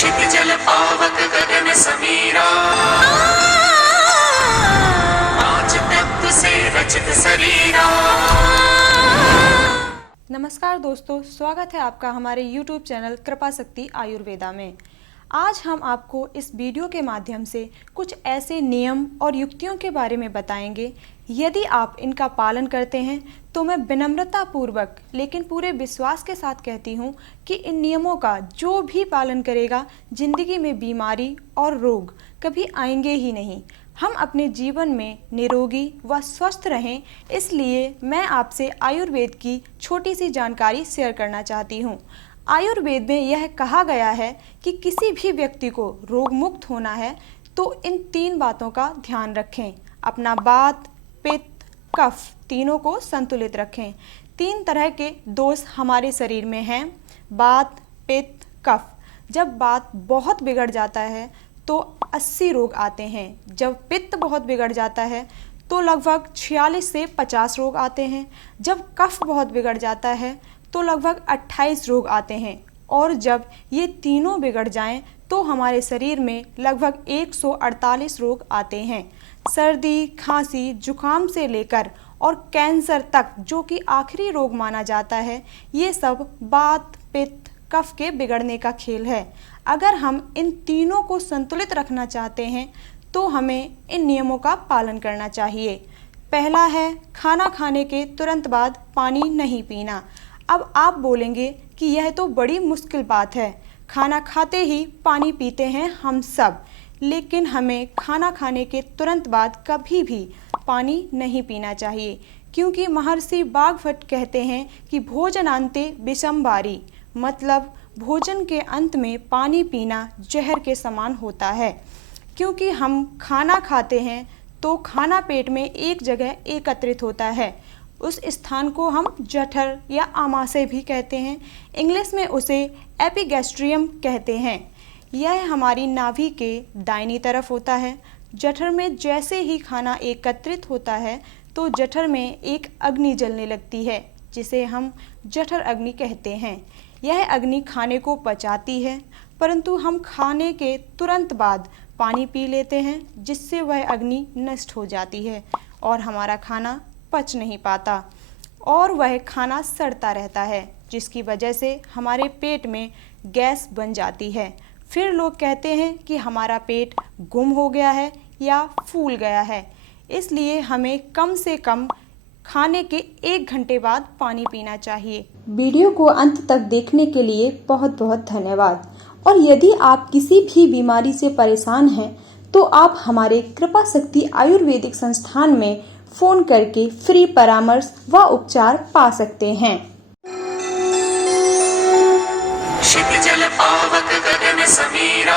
शिव जल पावक गगन समीरा, पांच तत्व से रचित शरीरा। नमस्कार दोस्तों, स्वागत है आपका हमारे YouTube चैनल कृपा शक्ति आयुर्वेदा में। आज हम आपको इस वीडियो के माध्यम से कुछ ऐसे नियम और युक्तियों के बारे में बताएंगे। यदि आप इनका पालन करते हैं तो मैं विनम्रता पूर्वक लेकिन पूरे विश्वास के साथ कहती हूँ कि इन नियमों का जो भी पालन करेगा जिंदगी में बीमारी और रोग कभी आएंगे ही नहीं। हम अपने जीवन में निरोगी व स्वस्थ रहें, इसलिए मैं आपसे आयुर्वेद की छोटी सी जानकारी शेयर करना चाहती हूँ। आयुर्वेद में यह कहा गया है कि किसी भी व्यक्ति को रोग मुक्त होना है तो इन 3 बातों का ध्यान रखें। अपना वात, पित्त, कफ तीनों को संतुलित रखें। 3 तरह के दोष हमारे शरीर में हैं, वात, पित्त, कफ। जब वात बहुत बिगड़ जाता है तो 80 रोग आते हैं। जब पित्त बहुत बिगड़ जाता है तो लगभग 46 से 50 रोग आते हैं। जब कफ बहुत बिगड़ जाता है तो लगभग 28 रोग आते हैं। और जब ये तीनों बिगड़ जाएं तो हमारे शरीर में लगभग 148 रोग आते हैं। सर्दी, खांसी, जुकाम से लेकर और कैंसर तक, जो कि आखिरी रोग माना जाता है, ये सब वात, पित्त, कफ के बिगड़ने का खेल है। अगर हम इन तीनों को संतुलित रखना चाहते हैं तो हमें इन नियमों का पालन करना चाहिए। पहला है, खाना खाने के तुरंत बाद पानी नहीं पीना। अब आप बोलेंगे कि यह तो बड़ी मुश्किल बात है, खाना खाते ही पानी पीते हैं हम सब। लेकिन हमें खाना खाने के तुरंत बाद कभी भी पानी नहीं पीना चाहिए, क्योंकि महर्षि वाग्भट कहते हैं कि भोजनान्ते विषम वारी, मतलब भोजन के अंत में पानी पीना जहर के समान होता है। क्योंकि हम खाना खाते हैं तो खाना पेट में एक जगह एकत्रित होता है। उस स्थान को हम जठर या आमाशय भी कहते हैं। इंग्लिश में उसे एपिगैस्ट्रियम कहते हैं। यह हमारी नाभि के दाहिनी तरफ होता है। जठर में जैसे ही खाना एकत्रित होता है तो जठर में एक अग्नि जलने लगती है, जिसे हम जठर अग्नि कहते हैं। यह अग्नि खाने को पचाती है, परंतु हम खाने के तुरंत बाद पानी पी लेते हैं, जिससे वह अग्नि नष्ट हो जाती है और हमारा खाना पच नहीं पाता और वह खाना सड़ता रहता है, जिसकी वजह से हमारे पेट में गैस बन जाती है। फिर लोग कहते हैं कि हमारा पेट गुम हो गया है या फूल गया है। इसलिए हमें कम से कम खाने के 1 घंटे बाद पानी पीना चाहिए। वीडियो को अंत तक देखने के लिए बहुत बहुत धन्यवाद। और यदि आप किसी भी बीमारी से परेशान हैं तो आप हमारे कृपा शक्ति आयुर्वेदिक संस्थान में फोन करके फ्री परामर्श व उपचार पा सकते हैं। शिव जल पावक गगन समीरा,